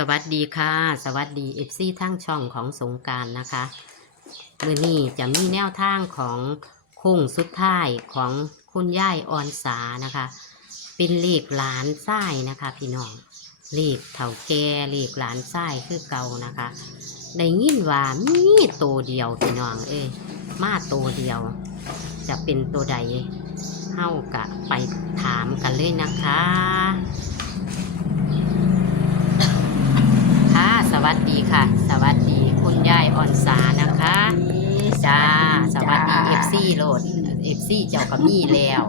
สวัสดีค่ะ สวัสดีเอฟซีทั้งช่องของสงการนะคะมือนี้จะมีแนวทางของโค้งสุดท้ายของคุณย่ายออนสานะคะ เป็นเลขหลานไส้นะคะ พี่น้องเลขเถ่าแก่เลขหลานไส้คือเก่านะคะได้ยินว่ามีตัวเดียวพี่น้องเอ้ยมาตัวเดียว จะเป็นตัวใดเฮากะไปถามกันเลยนะคะ ค่ะ สวัสดีค่ะ สวัสดีคุณยายอ่อนสานะคะจ้าสวัสดีเอฟซีโหลดเอฟซีเจ้าก็มีแล้ว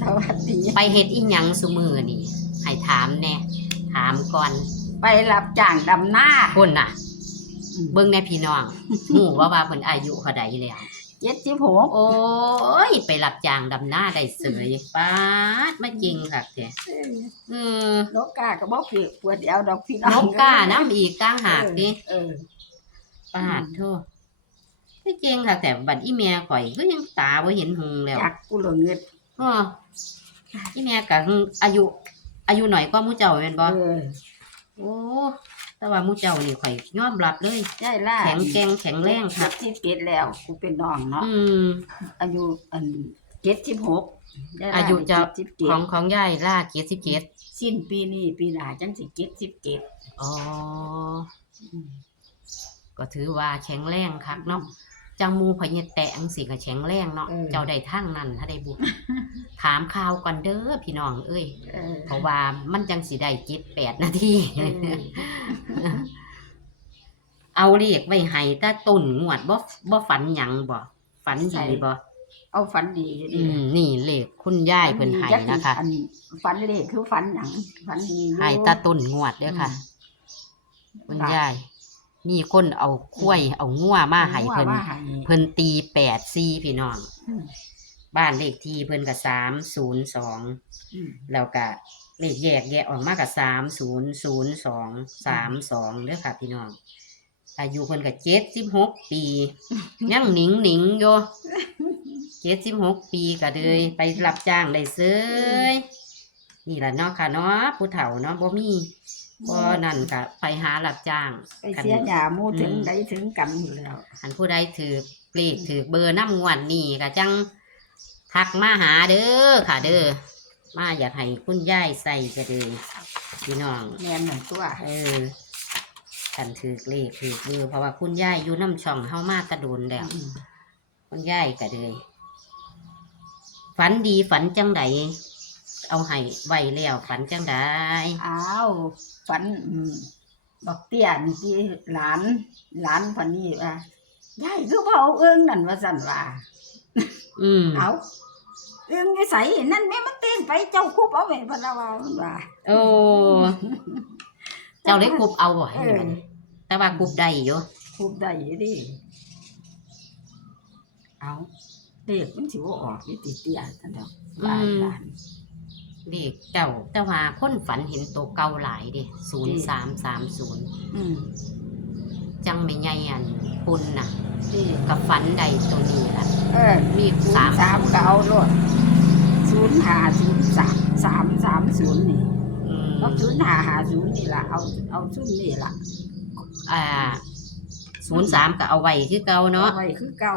สวัสดีไปเฮ็ดอีหยังซุมือนี่ให้ถามแน่ถามก่อนไปรับจ้างดำหน้า คนน่ะ เบิ่งแน่พี่น้องหมู่ว่าว่าเพิ่นอายุเท่าใดแล้ว เจ็ดสิบหกโอ้ย ไปรับจ้างดำหน้าได้เสยป้าดมาจริงค่ะแกเออ นกกาก็บอกคือปวดเดียวดอกพี่น้องนกกาน้ำอีกต่างหากดิเออป้าดโทษที่จริงค่ะ แต่บัดอีเมียข่อยก็ยังตาบ่เห็นหงแล้วอยากกูเหลือเงินอ๋ออีเมียก็อายุ อายุหน่อยกว่าหมู่เจ้าแม่นบ่เออโอ้ แต่ว่าหมู่เจ้านี่ข่อยยอมรับเลย ใช่ล่ะแข็งแกร่งแข็งแรงคครัรับบที่เป็ดแล้วกูเป็นน้องเนาะอืม อายุอันเจ็ดสิบหกอายุจะสิบเจ็ดของของยายล่าเกียรติสิบเจ็ดสิ้นปีนี้ปีหน้าจังสิเจ็ดสิบเจ็ดอ๋อ ก็ถือว่าแข็งแรงครับเนาะจังหมูพะเยแตะอังสิก็แข็งแรงเนาะ เจ้าได้ทั้งนั้นถ้าได้บุญถามข่าวก่อนเด้อพี่น้องเอ้ยเออเพราะว่ามันจังสิได้จิตแปดนาที เออเอาเรียกไว้ให้แต่ต้นงวดบ่บ่ฝันหยังบ่ฝันดีบ่เอาฝันดีอยู่อืดีมนี่เลขคุณยายเพิ่นให้นะคะอัฝันเลขคือฝันหยังฝันดีอยู่ให้แต่ต้นงวดเด้อค่ะ คุณยายมีคนเอาข้วยเอางัวมาให้เพิ่นว่าให้เพิ่นตีแปดสี่พี่น้องอืมบ้านเลขที่เพิ่นก็สามศูนย์สองอืมแล้วก็ เลขแยกแยกออกมากับสามศูนย์ศูนย์สองสามสองเด้อค่ะพี่น้อง อายุเพิ่นก็เจ็ดสิบหกปียังหนิงหนิงๆอยู่เจ็ดสิบหกปีก็เลยไปรับจ้างได้เซยนี่แหละเนาะค่ะเนาะผู้เฒ่าเนาะบ่มีบ่นั่นก็ไปหารับจ้างไปเสียหยาหมูถึงได้ถึงกันอยู่แล้วอันผู้ใดถือเลขถือเบอร์น้ำงวดนี่ก็จังทักมาหาเด้อค่ะเด้อ มาอยากให้คุณยายใส่ก็เลยพี่น้องแม่นหนึ่งตัวเออกันถือเลขถือเบอร์เพราะว่าคุณยายอยู่น้ำช่องเฮามากระโดนแล้ว อืมคุณยายก็เลยฝันดีฝันจังไดเอาให้ไว้แล้วฝันจังไดอ้าวฝันอืมบอกเตี้ยนี่ที่หลาน หลานพันนี้ว่ายายคือเบเอาเอิงนั่นว่าสั่นว่า อืมเอา เอิงไอ้ใสนั่นแม่มันเต้นไปเจ้าคุบเอาไว้พะละว่าว่าโอ้เจ้าเล็กคุบเอาบ่ให้เออมันแต่ว่าคุบได้อยู่คุบได้อยู่ดิเอาเด็กมันสิว่าออกนี่ติเตี้ยท่านดอกหลานหลานเลขเจ้าแต่ว่าคนฝันเห็นตัวเก่าหลายเด้ศูนย์สามสามศูนย์อืม จังไม่ใหญ่อันคุณน่ะดีกับฝันใดตัวนี้ล่ะ เออมีศูนสามย์สามก็เอาโลดศูนย์หาศูนย์สามสามสามศูนย์นี่อืมเอาศูนย์หาหาศูนย์นี่ล่ะเอาเอาศูนย์นี่ล่ะอ่าศูนย์สามก็เอาไว้คือเก่าเนาะอไว้คือเก่า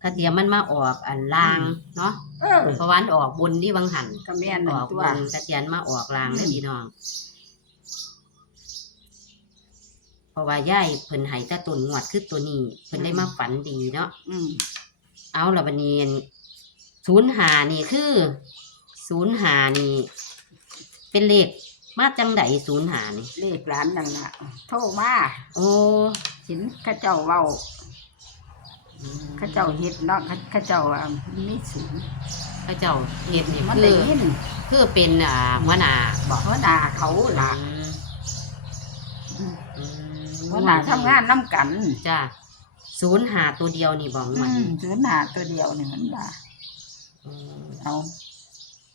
ถ้าเดี๋ยวมันมาออกอันล่างเนาะเออเพราะวาอันออกบนที่บางหันก็แม่นอนั่นอกตัว บนกระเทียนมาออกล่างเด้ออืมพี่น้อง เพราะว่าย่ายเพิ่นให้แตาตุนงวดคือตัวนี้เพิ่นได้มาฝันดีเนาะอืมเอาละบันนี้ศูนย์หานี่คือศูนย์หานี่ เป็นเลขมาจังไดศูนย์หานี่ เลขหลานนั่นน่ะโทรมาโอ้เห็นเข้าเจ้าเว้าเข้าเจ้าเฮ็ดเนาะเข้าเข้าเจ้าอะมีศูนย์พระเจ้าเงียบนี่มันคืได้อยินคือเป็นอ่าหัวหน้าบอกหัวหน้าเขาล่ะอืมอื มหัวหน้าทำงานน้ำกันจ้าศูนย์หาตัวเดียวนี่บอกอืมันมศูนย์หาตัวเดียวนี่มันว่าอืมเอา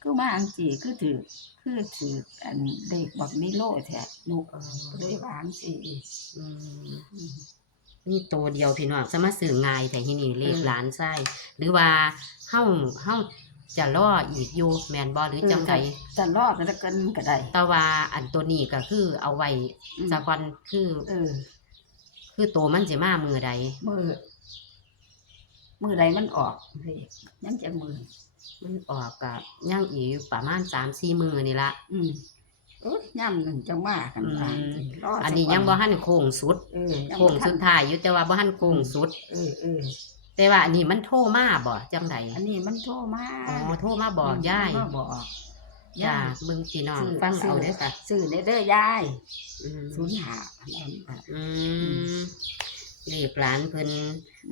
คือมาอังจีคือถือคือถืออันเด็กบอกนิโลแท้ลูกเลยวาจังสิอืมนี่ตัวเดียวพี่น้องสามารถสื่อง่ายแต่ที่นี่เลขอืมหลานไส้หรือว่าเฮ้าเฮ้า จะล่ออีกอยู่แมนบอหรือจังใดจะรอดแล้วกันก็ได้แต่ว่าอันตัวนี้ก็คือเอาไว้อืมสะก่อนคือเออ คือตัวมันสิมามือใดมือมือใดมันออกเลยยังจะมือมันออกกับย่างอีกประมาณสามสี่มือนี่ละอืมเอ้ยย่ำหนึ่งจังว่ากันว่าอืมรออันนี้ยังบ่ทันโค้งสุดเออยังโค้งบ่ทัสุนดท้ายอยู่แต่ว่าบ่ทันโค้งสุดเออเออ แต่ว่าอันนี้มันโทรมาบ่จังใดอันนี้มันโทรมาอ๋อโทรมาบอกยายมาบอกจ้ายายเบิ่งพี่น้องซื้อฟังซื้อเอาเด้อค่ะซื้อในเด้อยายอืมศูนย์หาแล้วมันอืมเลขหลานเพิ่น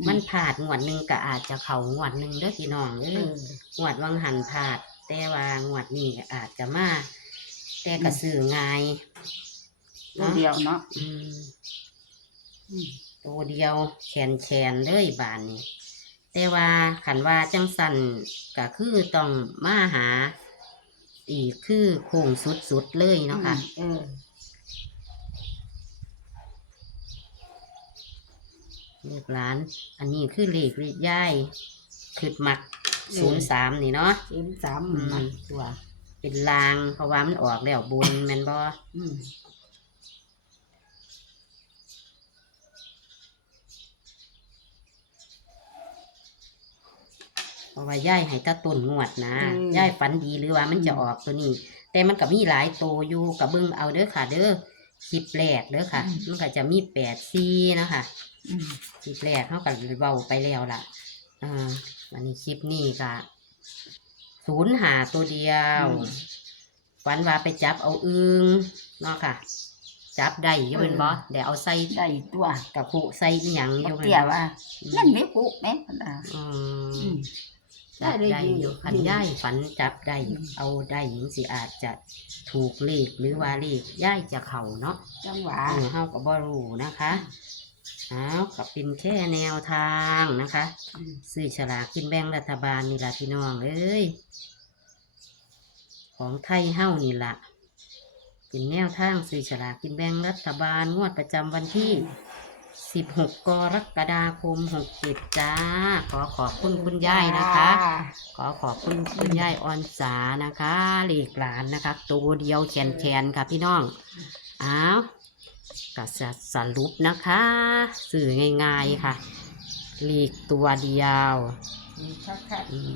มันผาดงวดหนึงก็อาจจะเข้างวดหนึงเด้อพี่น้องเอ้เอยองวดวังหันผาด แต่ว่างวดนี้อาจจะมาแต่ก็ซื้อง่ายตัวเดียวเนาะอืมอืม ตัวเดียวแขนแขนๆเลยบานนี้ แต่ว่าขันว่าจังสันก็คือต้องมาหา อีกคือโค้งสุดๆเลยเนาะค่ะ เออเลขร้าน อันนี้คือเลขย่ายคือมักศูนย์สามนี่เนาะ ศูนย์สามอืม มันตัว เป็นลางเพราะว่ามันออกแล้วบุญแมนบอ อืม ราะว่าย่ายให้ตาตุนงวดนะย่ายฝันดีหรือว่ามันจะออกตัวนี้ แต่มันก็มีหลายตัวอยู่กับเบิ้งเอาเด้อค่ะ เด้อคลิปแรกเด้อค่ะ มันก็จะมีแปดซีนะคะอืมคลิปแรกเขาก็เบาไปแล้วล่ะอ่าวันนี้คลิปนี้ก็ศูนย์หาตัวเดียวฝันว่าไปจับเอาอึงเนาะค่ะ จับได้อยูเป็นบ่เดี๋ยวเอาใส่ได้ตัวกับผูใส่อิหยังอบัยู่กแม่นเตี้ยบ่ว่านั่นนี่ปุ๊แม่นอะอือืมมจับ ได้ได้เลยอยู่ดีคันย่ายฝันจับได้อืมเอาได้หญิงสิอาจจะถูกเลขหรือว่าเลขย่ายจะเข่าเนาะจังหวะเออเฮาก็บ่รู้นะคะเอาก็เป็นแค่แนวทางนะคะอืมซื้อฉลากกินแบ่งรัฐบาลนี่ล่ะพี่น้องเอ้ยของไทยเฮ้านี่ล่ะเป็นแนวทางซื้อฉลากกินแบ่งรัฐบาลงวดประจำวันที่ 16 กรกฎาคม67จ้า ขอขอบคุณคุณยายนะคะ ขอขอบคุณคุณยายออนสานะคะหลีกหลานนะคะ ตัวเดียวแขนแขนๆค่ะพี่น้องอ้าวก็จะสรุปนะคะ สื่อง่ายๆค่ะ หลีกตัวเดียวนี่คักอืม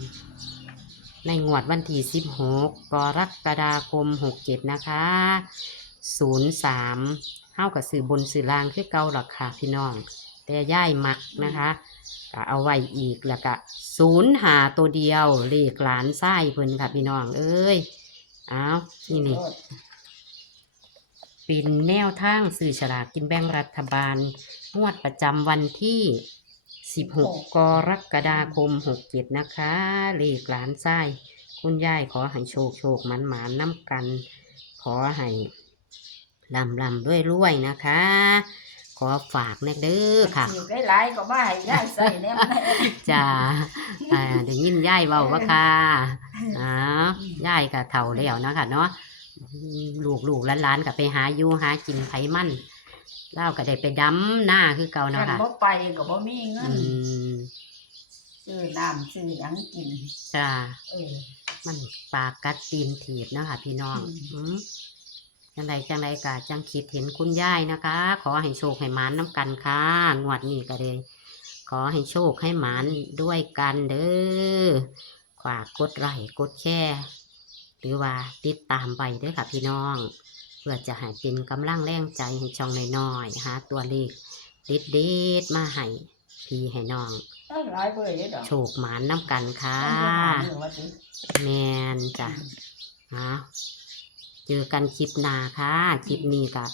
ในงวดวันที่ 16 กรกฎาคม 67 นะคะ 03 เท่ากับสื่อบนสื่อล่างคือเก่าหรอกค่ะพี่น้อง แต่ย่ายมักนะคะก็เอาไว้อีกแล้วก็ศูนย์หาตัวเดียวเลขหลานไส้เพิ่นค่ะพี่น้องเอ้ยเอานี่นี่เป็นแนวทางสื่อฉลากกินแบ่งรัฐบาลงวดประจำวันที่ 16 กรกฎาคม 67 นะคะ เลขหลานไส้คุณยายขอให้โชคโชคมันหมานน้ำกัน ขอให้ ลำลำด้วยรวยๆนะคะ ขอฝากนะเด้อค่ะสิได้หลายก็ว่าให้ยายใส่แนมจ้าอ่าได้ยินยายเบาว่ค่ะอ้ายายก็เฒ่าแล้วเนาะคะเนาะลูกลูกๆหลานๆก็ไปหาอยู่หากินไผมันเล่าก็ได้ไปดำหน้าคือเก่าเนาะค่ะบ่ไปก็บ่มีเงินซื้อน้ำซื้อหยังกินจ้าเออมันปากกัดตีนถีบเนาะค่ะพี่น้องอืมอืม จังใดจังใดกะจังคิดเห็นคุณยายนะคะ ขอให้โชคให้หมานน้ำกันค่ะงวดนี้ก็เลยขอให้โชคให้หมานด้วยกันเด้อฝากกดไลค์กดแชร์หรือว่าติดตามไปเด้วยค่ะพี่น้อง เพื่อจะให้เป็นกำลังแรงใจให้ช่องน้อยๆหาตัวเลขเด็ดๆมาให้พี่ให้น้องเอาหลายเบอร์เลยดอกโชคหมานน้ำกันค่ะมันบ่หามื้อว่าสิแมนจ้ะฮะ เจอกันคลิปหน้าค่ะ คลิปนี้กับ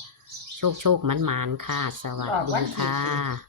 โชคโชคมันหมานค่ะ สวัสดีค่ะ